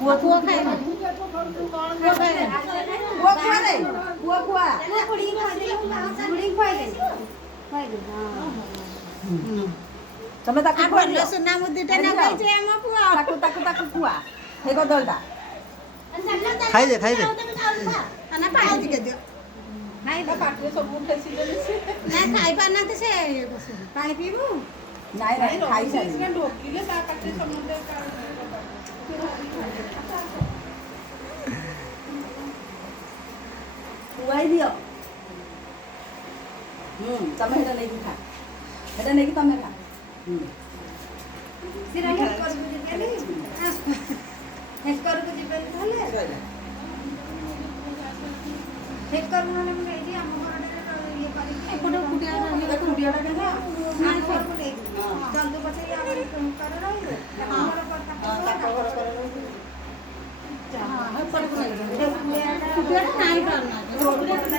पुआ पुआ खाएगा पुआ खाएगा पुआ खुआ दे पुआ खुआ पुड़ी खा दे तमे ताकू खुआ दियो सुना मुद्दीटा ना खाइछे हम पुआ ताकू खुआ हे कदलटा खाई दे ना पानी टिके दियो नहीं पाटे सब फेसी देली से ना खाई पाना तो से पानी पीबू नहीं नहीं खाई से इसमें ढोकीले ता काटे समुद्र का खुआई दियो तमे हेटा नहीं खा हेटा नहीं तमे खा सिरा कर बुझेली हेस कर के दिबे थाले हेस कर माने मैं एडी हम घर ये करी एपटे कुटिया लगे ना ना कर को ले जल्दी बचे या कर रही हां ताको घर कर हां पर को ले कुटिया नहीं करना